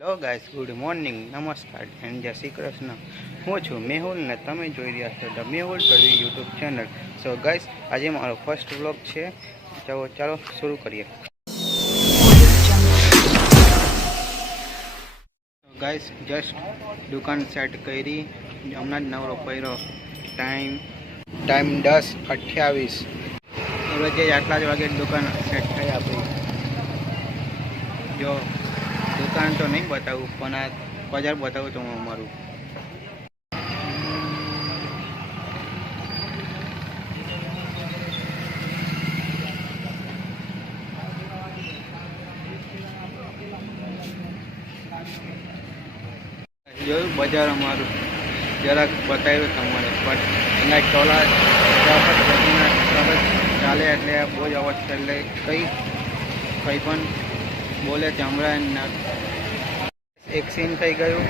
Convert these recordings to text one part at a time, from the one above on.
Hello guys, good morning, નમસ્કાર and જય શ્રી કૃષ્ણ. હું છું મેહુલ ને તમે જોઈ રહ્યા છો the Mehul Tadvi YouTube channel. So guys, આજે મારો ફર્સ્ટ વ્લોગ છે. ચાલો શરૂ કરીએ. ગાઈસ, જસ્ટ દુકાન સેટ કરી, હમણાં જ નવરો કર્યો. ટાઈમ 10:28. રોજે આટલા જ વાગે દુકાન સેટ થઈ આપણી. જો દુકાન તો નહીં બતાવું, પણ આ બજાર બતાવું તો અમારું. જોયું બજાર અમારું, જરાક બતાવ્યું તમારે, પણ એના ટોલા ચાલે એટલે બહુ જ અવાજ છે, એટલે કંઈ પણ બોલે તે હમણાં એક સીન થઈ ગયું.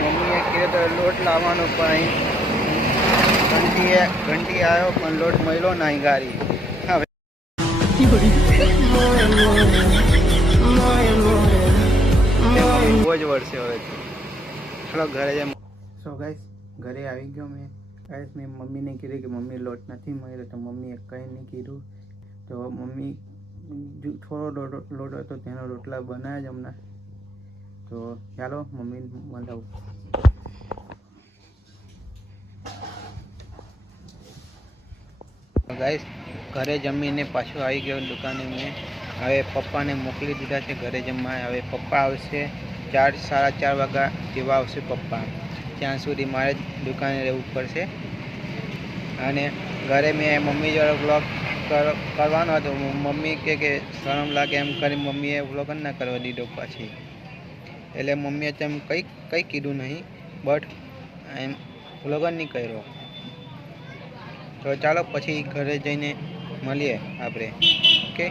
મમ્મીએ કીધું તો લોટ લાવવાનો, પણ ઘંટી આવ્યો પણ લોટ મળ્યો નહીં ગાડી. હવે બહુ જ વર્ષે હવે ચાલો ઘરે જાય. સો ગાઈસ, ઘરે આવી ગયો મેં. ગાઈસ, મેં મમ્મીને કીધું કે મમ્મી લોટ નથી મળ્યો, તો મમ્મીએ કંઈ નહીં કીધું. તો મમ્મી થોડો લોટ હતો તેનો રોટલા બનાવ્યા જ હમણાં. તો ચાલો મમ્મી મળાવું. ગાઈસ, ઘરે જમીને પાછું આવી ગયો દુકાને. મેં હવે પપ્પાને મોકલી દીધા છે ઘરે જમવા. હવે પપ્પા આવશે 4-4:30 વાગ્યા જેવા આવશે પપ્પા. ત્યાં સુધી મારે જ દુકાને રહેવું પડશે. અને ઘરે મેં મમ્મી જોડે વ્લોગ કરવાનો હતો. મમ્મી કે શરમ લાગે એમ કરી મમ્મીએ વ્લોગ ના કરવા દીધો પાછી. એટલે મમ્મીએ તેમ કંઈ કીધું નહીં, બટ એમ વ્લોગ નહીં કર્યો. તો ચાલો પછી ઘરે જઈને મળીએ આપણે. ઓકે.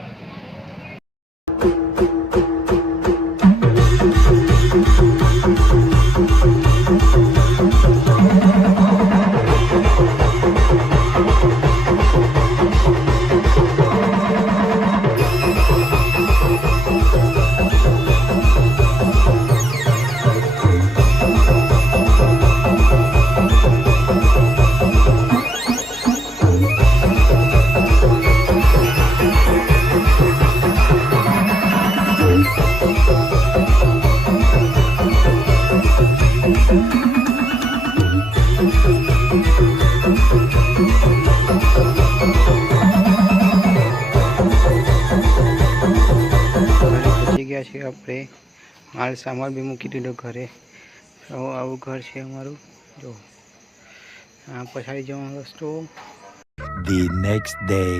ગયા છે આપણે. માલ સામાન બી મૂકી દીધો ઘરે. આવું ઘર છે અમારું. જો આ પછાડી જવાનો રસ્તો. The next day.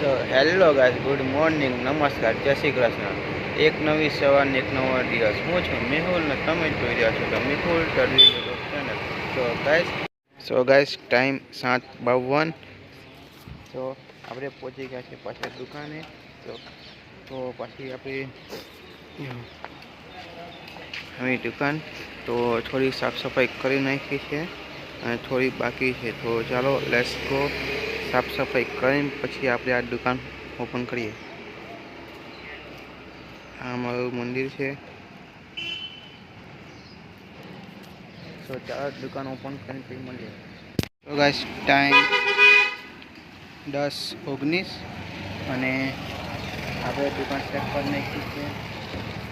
So hello guys, good morning, નમસ્કાર, જય શ્રી કૃષ્ણ. એક નવી સવાર ને એક નવો દિવસ. હું છું મેહુલ ને તમે જોઈ રહ્યા છો the Mehul Tadvi YouTube channel. So guys, time 7:52. તો આપણે પહોંચી ગયા છે પાછા દુકાને. તો પાછી આપણી દુકાન તો થોડી સાફ સફાઈ કરી નાખી છે અને થોડી બાકી છે. તો ચાલો લેટ્સ ગો. સાફ સફાઈ કરીને પછી આપણે આ દુકાન ઓપન કરીએ. આ અમારું મંદિર છે. તો ચાલો દુકાન ઓપન કરીને પછી મળીએ. તો ગાઈસ, ટાઈમ 10:19 અને આપણે દુકાન સેટ કરી નાખી છે.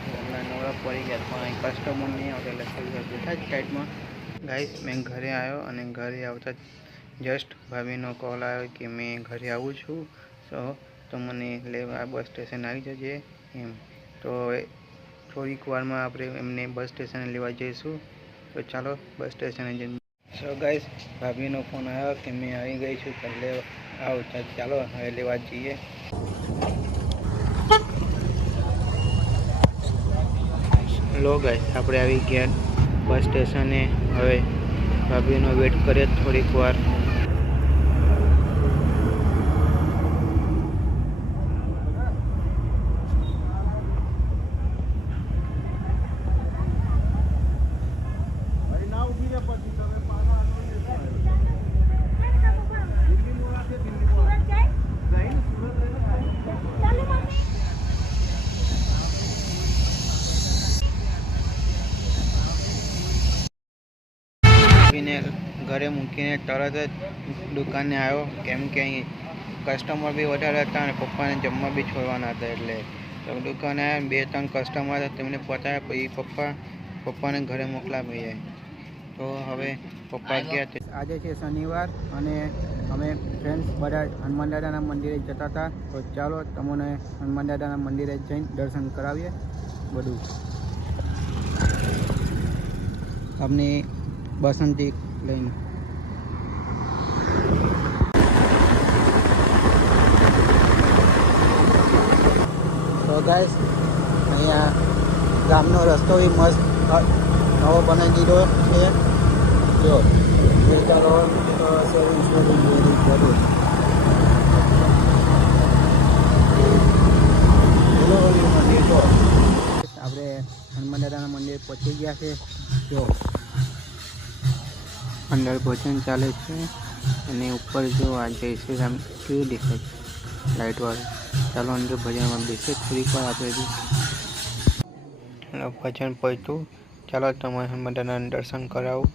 હમણાં નવરા પડી ગયા, પણ કસ્ટમર નહીં આવતા એટલે થોડી બેઠા જ સાઈડમાં. ગાઈસ, મેં ઘરે આવ્યો અને ઘરે આવતા જસ્ટ ભાભીનો કોલ આવ્યો કે મેં ઘરે આવું છું, તો મને લેવા બસ સ્ટેશન આવી જજે એમ. તો હવે થોડીક વારમાં આપણે એમને બસ સ્ટેશને લેવા જઈશું. તો ચાલો બસ સ્ટેશને જઈને. સો ગાઈસ, ભાભીનો ફોન આવ્યો કે મેં આવી ગઈ છું, તો લેવા આવો. ચાલો હવે લેવા જઈએ. લો ગાઈસ, આપણે આવી ગયા બસ સ્ટેશને. હવે ભાભીનો વેટ કરીએ થોડીક વાર. મમ્મીને ઘરે મૂકીને તરત જ દુકાને આવ્યો, કેમ કે અહીં કસ્ટમર બી વધારે હતા અને પપ્પાને જમવા બી છોડવાના હતા. એટલે તો દુકાને આવ્યા, 2-3 કસ્ટમર હતા, તેમને પતાવ્યા પછી પપ્પાને ઘરે મોકલાવી જાય. તો હવે પપ્પા ગયા છે. આજે છે શનિવાર અને અમે ફ્રેન્ડ્સ બધા હનુમાન દાદાના મંદિરે જતા હતા. તો ચાલો તમને હનુમાન દાદાના મંદિરે જઈને દર્શન કરાવીએ બધું. આપની બસંતી લઈને તો ગાઈસ અહીંયા ગામનો રસ્તો બી મસ્ત નવો બનાવી દીધો છે. જો ચાલો સેવિંગ્સ બધું આપણે હનુમાન દાદાના મંદિર પહોંચી ગયા છે. જો અંદર ભોજન ચાલે છે અને ઉપર જો આ જય શ્રી રામ કેવું દેખાય છે લાઇટવાળું. ચાલો અંદર ભજનમાં બેસે થોડીક વાર આપણે બી ભજન પહોંચ્યું. ચાલો તમારે હનુમાન દાદાના દર્શન કરાવું.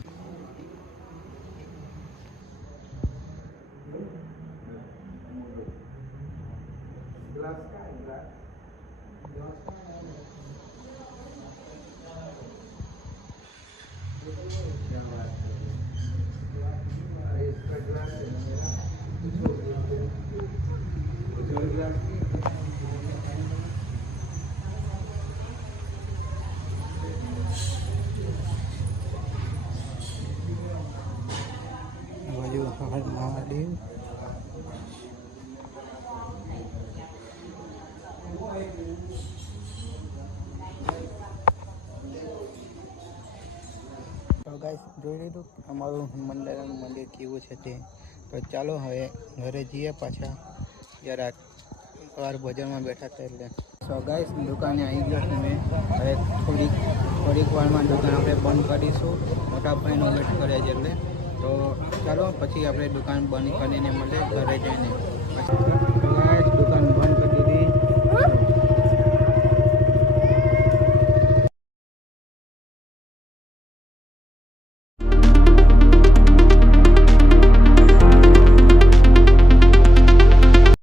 મહાદેવ તો ગાઈસ જોઈ લીધું અમારું હનુમાન દાદાનું મંદિર કેવું છે તે. તો ચાલો હવે ઘરે જઈએ પાછા. જરાક વાર ભજનમાં બેઠા હતા એટલે. તો ગાઈસ દુકાને આવી ગયો છું મેં. હવે થોડીક વારમાં દુકાન આપણે બંધ કરીશું. મોટા ભાઈનો વેટ કરે છે એટલે. તો ચાલો પછી આપણે દુકાન બંધ કરીને મળીએ ઘરે જઈને.